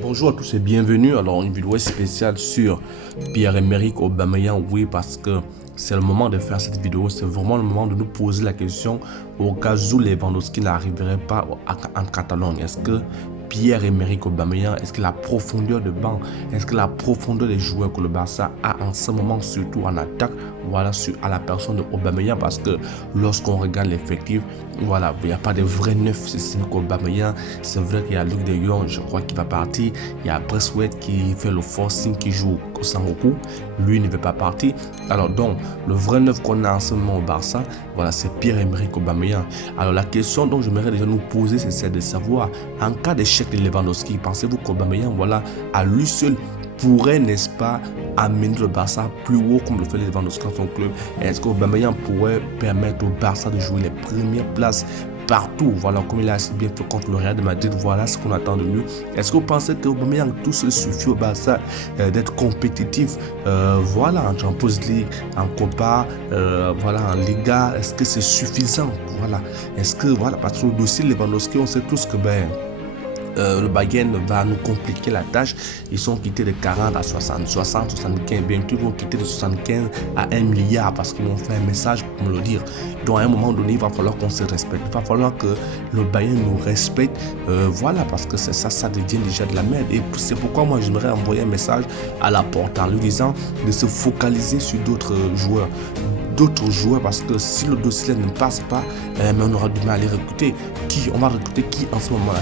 Bonjour à tous et bienvenue. Alors, une vidéo spéciale sur Pierre-Emerick Aubameyang. Oui, parce que c'est le moment de faire cette vidéo. C'est vraiment le moment de nous poser la question au cas où Lewandowski n'arriverait pas en Catalogne. Est-ce que Pierre-Emerick Aubameyang, est-ce que la profondeur de banc, est-ce que la profondeur des joueurs que le Barça a en ce moment, surtout en attaque, voilà, à la personne de Aubameyang, parce que lorsqu'on regarde l'effectif, voilà, il n'y a pas de vrai neuf, c'est signé qu'Aubameyang. C'est vrai qu'il y a Luc de Jong, je crois qu'il va partir. Il y a Braithwaite qui fait le forcing, qui joue au Sangoku. Lui ne veut pas partir. Alors donc, le vrai neuf qu'on a en ce moment au Barça, voilà, c'est Pierre-Emerick Aubameyang. Alors la question dont j'aimerais déjà nous poser, c'est celle de savoir, en cas d'échec de Lewandowski, pensez-vous qu'Aubameyang, voilà, à lui seul, pourrait, n'est-ce pas, amener le Barça plus haut comme le fait Lewandowski dans son club? Est-ce qu'Aubameyang pourrait permettre au Barça de jouer les premières places partout, voilà, comme il a assez bien fait contre le Real de Madrid? Voilà ce qu'on attend de lui. Est-ce que vous pensez qu'Aubameyang tout seul suffit au Barça d'être compétitif, voilà, en Champions League, en Copa, voilà, en Liga? Est-ce que c'est suffisant? Voilà, est-ce que, voilà, parce que le dossier Lewandowski, on sait tous que le Bayern va nous compliquer la tâche. Ils sont quittés de 40 à 60, 75. Bientôt, ils vont quitter de 75 à 1 milliard parce qu'ils m'ont fait un message pour me le dire. Donc, à un moment donné, il va falloir qu'on se respecte. Il va falloir que le Bayern nous respecte. Voilà, parce que c'est ça, ça devient déjà de la merde. Et c'est pourquoi moi, j'aimerais envoyer un message à la porte en lui disant de se focaliser sur d'autres joueurs. Parce que si le dossier ne passe pas, on aura du mal à les recruter. On va recruter qui en ce moment-là?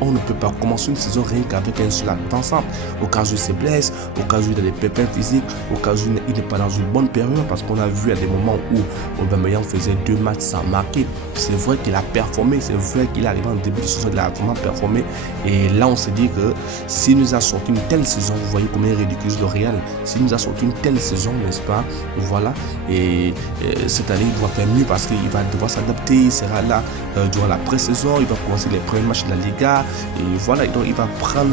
On ne peut pas commencer une saison rien qu'avec un seul attaquant. Au cas où il se blesse, au cas où il a des pépins physiques, au cas où il n'est pas dans une bonne période, parce qu'on a vu à des moments où Aubameyang faisait 2 matchs sans marquer. C'est vrai qu'il a performé, c'est vrai qu'il est arrivé en début de saison, il a vraiment performé. Et là, on se dit que s'il nous a sorti une telle saison, vous voyez combien il ridiculise le Real. S'il nous a sorti une telle saison, n'est-ce pas? Voilà. Et cette année, il doit faire mieux parce qu'il va devoir s'adapter. Il sera là durant la pré-saison. Il va commencer les premiers matchs de la Liga. Et voilà, donc il va prendre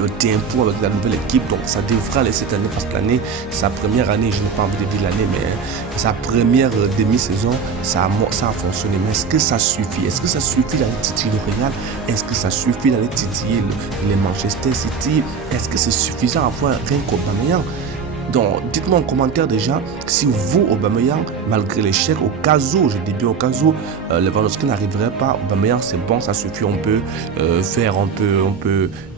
le tempo avec la nouvelle équipe. Donc ça devra aller cette année parce que l'année, sa première année, je n'ai pas envie de dire l'année, mais sa première demi-saison, ça a fonctionné. Mais est-ce que ça suffit? Est-ce que ça suffit d'aller titiller le Real? Est-ce que ça suffit d'aller titiller les Manchester City? Est-ce que c'est suffisant à avoir rien qu'Aubameyang? Donc, dites-moi en commentaire déjà si vous, Aubameyang, malgré l'échec, au cas où, je dis bien au cas où, Lewandowski n'arriverait pas, Aubameyang, c'est bon, ça suffit, on peut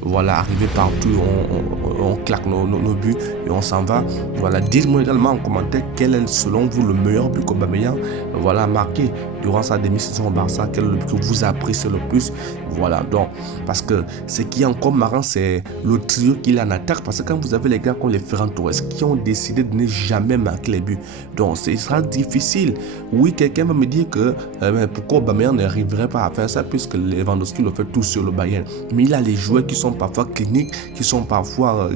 voilà, arriver partout, on claque nos buts et on s'en va. Voilà, dites-moi également en commentaire quel est selon vous le meilleur but qu'Aubameyang, voilà, marqué durant sa demi-saison au Barça, quel est le but que vous appréciez le plus. Voilà, donc, parce que ce qui est encore marrant, c'est le trio qu'il a en attaque, parce que quand vous avez les gars comme les Ferran Torres qui ont décidé de ne jamais marquer les buts, donc ce sera difficile. Oui, quelqu'un va me dire que pourquoi Aubameyang n'arriverait pas à faire ça puisque Lewandowski le fait tout sur le Bayern, mais il a les joueurs qui sont parfois cliniques, qui sont parfois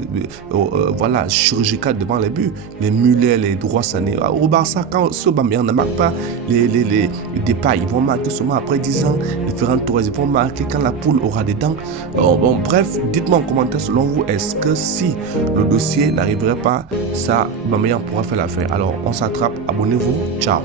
voilà, chirurgicaux devant les buts, les Müller, les droits Sané. Au Barça, quand ce Aubameyang ne marque pas, les Depay, ils vont marquer seulement après 10 ans, les Ferran Torres, ils vont marquer quand la poule aura des dents. Bon, bref, dites-moi en commentaire selon vous, est-ce que si le dossier n'arriverait pas, ça, Aubameyang pourra faire l'affaire? Alors, on s'attrape, abonnez-vous, ciao.